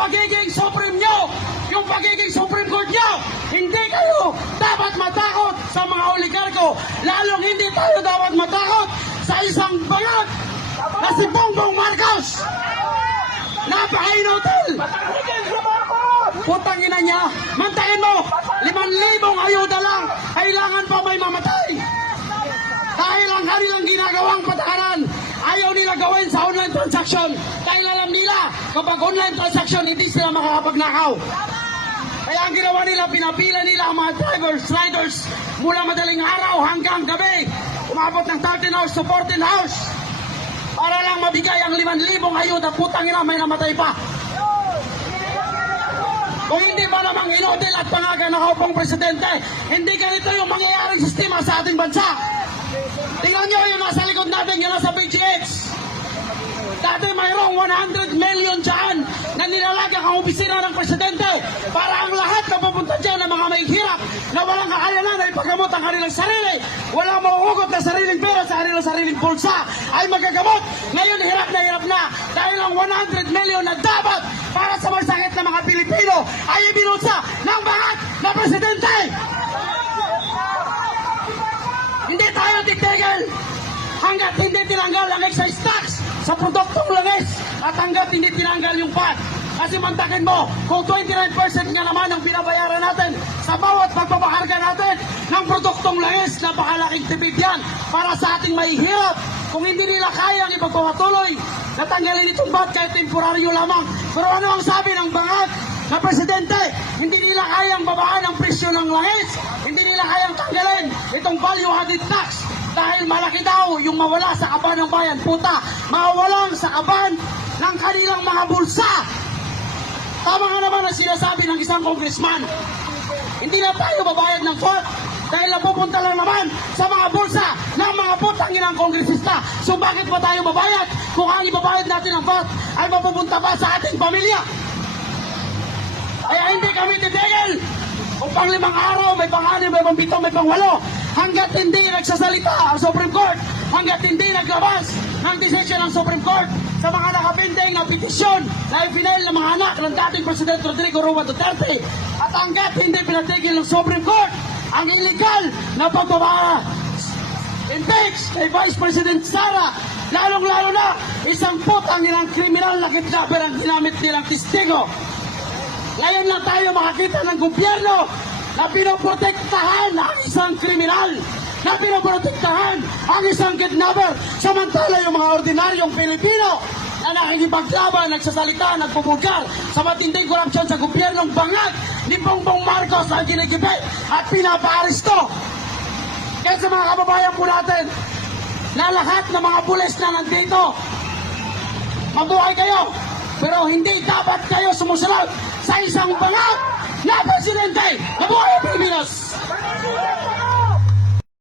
pagiging Supreme nyo, yung pagiging Supreme Court nyo, hindi kayo dapat matakot sa mga oligarko. Lalong hindi tayo dapat matakot sa isang bangat na si Bongbong Marcos. Napaka-inutil! Putang ina niya, mantakin mo, 5,000 ayuda lang, kailangan pa may mamatay. Dahil ang kanilang ginagawang patakaran, ayaw nila gawin sa online transaction. Dahil alam nila, kapag online transaction, hindi sila makakapagnakaw. Kaya ang ginawa nila, pinapila nila ang mga drivers, riders, mula madaling araw hanggang gabi. Umabot ng 13 hours to 14 hours. Para lang mabigay ang 5,000 ayuda, putang ina, may namatay pa. Kung hindi ba namang inodel at pangaga nakaupong presidente, hindi ganito yung mangyayaring sistema sa ating bansa. Tingnan nyo yung nasa likod natin, yung nasa PGX. Dati mayroong 100 million dyan na nilalagay ang opisina ng presidente para ang lahat na pupunta dyan ng mga may hirap na walang kakayanan na ipagamot ang kanilang sarili, walang mahuhugot na sariling pera sa kanilang sariling pulsa ay magagamot. Ngayon hirap na dahil ang 100 million na dapat para sa magsakit ng mga Pilipino ay ibinusa ng bangat na presidente. Hindi tayo titigil hanggat hindi tinanggal ang excise tax sa produktong langis at hanggat hindi tinanggal yung VAT. Kasi mantakin mo, kung 29% nga naman ang binabayaran natin sa bawat pagpapakarga natin ng produktong langis, napakalaking tipid yan para sa ating mahihirap. Kung hindi nila kayang ipagpapatuloy, natanggalin itong VAT kahit temporaryo lamang. Pero ano ang sabi ng bangat na presidente? Hindi nila kayang babaan ang presyo ng langis, hindi nila kayang tanggalin itong value-added tax dahil malaki daw yung mawala sa kaban ng bayan. Puta, mawawalan sa kaban ng kanilang mga bulsa. Tama nga naman ang sinasabi ng isang congressman. Hindi na tayo babayad ng VAT dahil napupunta lang naman sa mga bulsa ng mga putang inang kongresista. So bakit pa tayo babayad kung ang ibabayad natin ng VAT ay mapupunta pa sa ating pamilya? Kaya hindi kami titigil. Kung pang 5 araw, may pang-6, may pang-7, may pang-8, hanggat hindi nagsasalita ang Supreme Court, hanggat hindi naglabas ng desisyon ng Supreme Court sa mga nakapinding na petisyon na ipinail ng mga anak ng dating Presidente Rodrigo Roa Duterte, at hanggat hindi pinatigil ng Supreme Court ang illegal na pagpapa-impeach kay Vice President Sara, lalong-lalo na isang putang inang kriminal na kidnapper ang ginamit nilang testigo. Ngayon lang tayo makakita ng gobyerno na pinoprotektahan ang isang kriminal, na pinoprotektahan ang isang kidnapper, samantala yung mga ordinaryong Pilipino na nakikipaglaban, nagsasalita, nagpupulgar sa matinding korupsyon sa gobyernong bangat ni Bongbong Marcos ang ginigipit at pinapaaresto. Kaya sa mga kababayan po natin na lahat ng mga pulis na nandito, mabuhay kayo, pero hindi dapat kayo sumusunod sa isang bangat na presidente. Mabuhay ang Pilipinas!